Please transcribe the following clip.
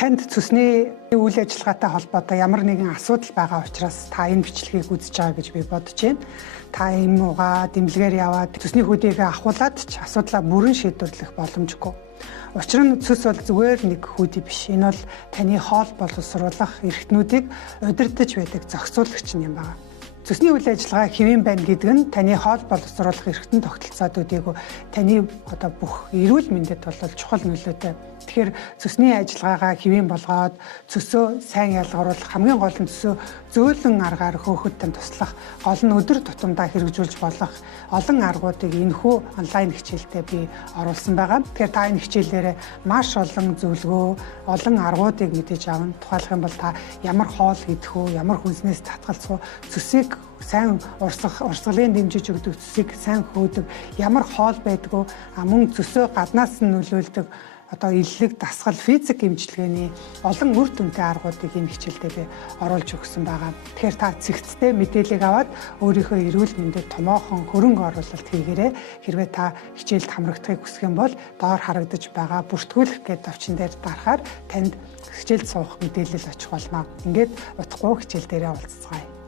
Танд цусны үйл ажиллагаатай холбоотой ямар нэгэн асуудал байгаа учраас та энэ бичлэгийг үзэж байгаа гэж би бодож байна. Та ийм угаа дэмжлэгээр яваад цусны хөдийгээ ахуулаад ч асуудлаа бүрэн шийдвэрлэх боломжгүй. Учир нь цус бол зүгээр нэг хөдий биш. Энэ бол таны хоол боловсруулах эрхтнүүдийг удирдах байдаг зохицуулагч юм байна. Цусны үйл ажиллагаа хэвэн байна гэдэг нь таны хоол боловсруулах эрхтэн тогтолцоодуудыг таны бүх эрүүл мэндэд бол чухал нөлөөтэй. Тэгэхээр цусны ажиллагаагаа хэвэн болгоод цөсөө сайн ялгаруулах хамгийн гол нь цөсөө зөөлөн аргаар хөөхөдтөн туслах, гол нь өдөр тутамдаа хэрэгжүүлж болох олон аргуудыг энэхүү онлайн хичээлдээ би оруулсан байгаа. Тэгэхээр та энэ хичээлээрээ маш олон зөвлөгөө, олон аргуудыг мэдэж авна. Тухайлх юм бол та ямар хоол идэх үү, ямар хүнснээс татгалзах уу, цөсийг сайн урсгалын дэмжиж өгдөг, цөсийг сайн хөөдөг, ямар хоол байдгүй, мөн цөсөө гаднаас нь нөлөөлдөг иллэг, дасгал, физик эмчилгээний олон үр дүнтэй аргуудыг энэ хичээлдээ би оруулж өгсөн байгаа. Тэгэхээр та цэгцтэй мэдээлэл аваад өөрийнхөө эрүүл мэндэд томоохон хөрөнгө оруулалт хийгээрэй. Хэрвээ та хичээлд хамрагдахыг хүсэх юм бол доор харагдаж байгаа бүртгүүлэх гэдэг давчин дээр дарахаар танд хичээлд суух мэдээлэл очих болно. Ингээд утгагүй хичээл дээрээ уулзцгаая.